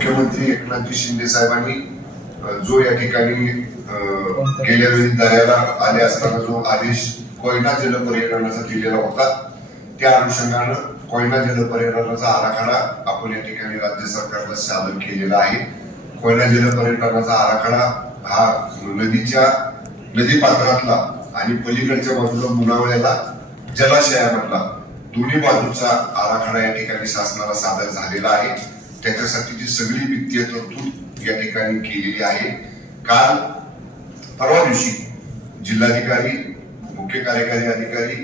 मुख्यमंत्री एकनाथजी शिंदे साहेबांनी जो या ठिकाणी गेल्या वेळी दर्याला आले असताना जो आदेश कोयना जलपर्यटनाचा दिलेला होता त्या अनुषंगानं कोयना जलपर्यटनाचा आराखडा आपण या ठिकाणी राज्य सरकारला सादर केलेला आहे. कोयना जलपर्यटनाचा आराखडा हा नदीच्या नदी पात्रातला आणि पलीकडच्या बाजूला मुनावळ्याला जलाशयामधला दोन्ही बाजूचा आराखडा या ठिकाणी शासनाला सादर झालेला आहे. त्याच्यासाठीची सगळी वित्तीय तरतूद या ठिकाणी केलेली आहे. काल परवा दिवशी जिल्हाधिकारी मुख्य कार्यकारी अधिकारी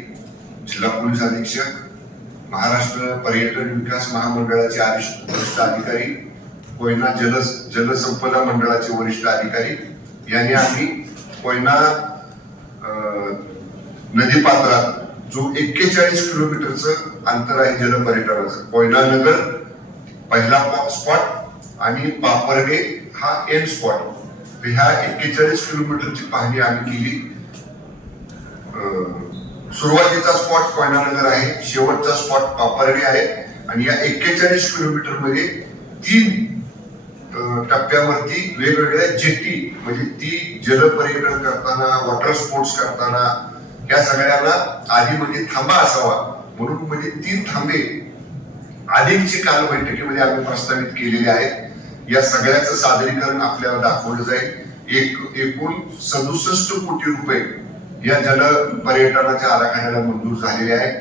जिल्हा पोलीस अधीक्षक महाराष्ट्र पर्यटन विकास महामंडळाचे वरिष्ठ अधिकारी कोयना जल जलसंपदा मंडळाचे वरिष्ठ अधिकारी यांनी आम्ही कोयना नदीपात्रात जो एक्केचाळीस किलोमीटरचं अंतर आहे जलपर्यटनाचं कोयना नगर पहिला स्पॉट आणि पापरगे हा एन स्पॉट ह्या एक्केचाळीस किलोमीटरची पाहणी आम्ही केली. सुरुवातीचा स्पॉट कोयनानगर आहे शेवटचा स्पॉट पापरगे आहे. आणि या एक्केचाळीस किलोमीटरमध्ये तीन टप्प्यावरती वेगवेगळ्या जेटी म्हणजे ती जलपर्यटन करताना वॉटर स्पोर्ट्स करताना या सगळ्यांना आधी म्हणजे थांबा असावा. म्हणून म्हणजे तीन थांबे आधीची काल बैठकीमध्ये आम्ही प्रस्तावित केलेले आहेत. या सगळ्याचं सादरीकरण आपल्याला दाखवलं जाईल. एक एकूण सदुसष्ट कोटी रुपये या जल पर्यटनाच्या आराखड्याला मंजूर झालेले आहेत.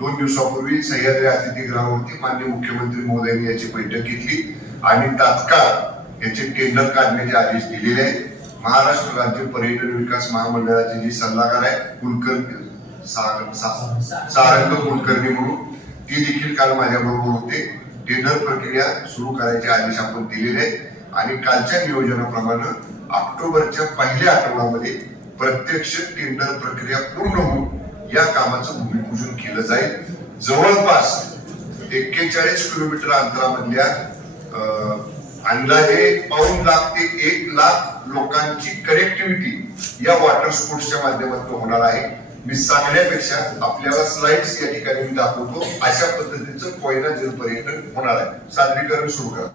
दोन दिवसापूर्वी सह्याद्री अतिथीगृहावरती माननीय मुख्यमंत्री मोदयांनी याची बैठक घेतली आणि तात्काळ याचे टेंडर काढण्याचे आदेश दिलेले आहेत. महाराष्ट्र राज्य पर्यटन विकास महामंडळाचे जे सल्लागार आहे कुलकर्णी सारंग सारंग कुलकर्णी म्हणून ती देखील काल माझ्याबरोबर होते. टेंडर प्रक्रिया सुरू करायचे आदेश आपण दिलेले आणि कालच्या नियोजनाप्रमाणे ऑक्टोबरच्या पहिल्या आठवड्यामध्ये प्रत्यक्ष टेंडर प्रक्रिया पूर्ण होऊन या कामाचं भूमिपूजन केलं जाईल. जवळपास एक्केचाळीस किलोमीटर अंतरामधल्या अं, अंदाजे पाऊन लाख ते एक लाख लोकांची कनेक्टिव्हिटी या वॉटर स्पोर्ट्सच्या माध्यमातून होणार आहे. मी सांगण्यापेक्षा आपल्याला स्लाइड्स या ठिकाणी मी दाखवतो. अशा पद्धतीचं कोयना जल पर्यटन होणार आहे. सादरीकरण सुरू करा.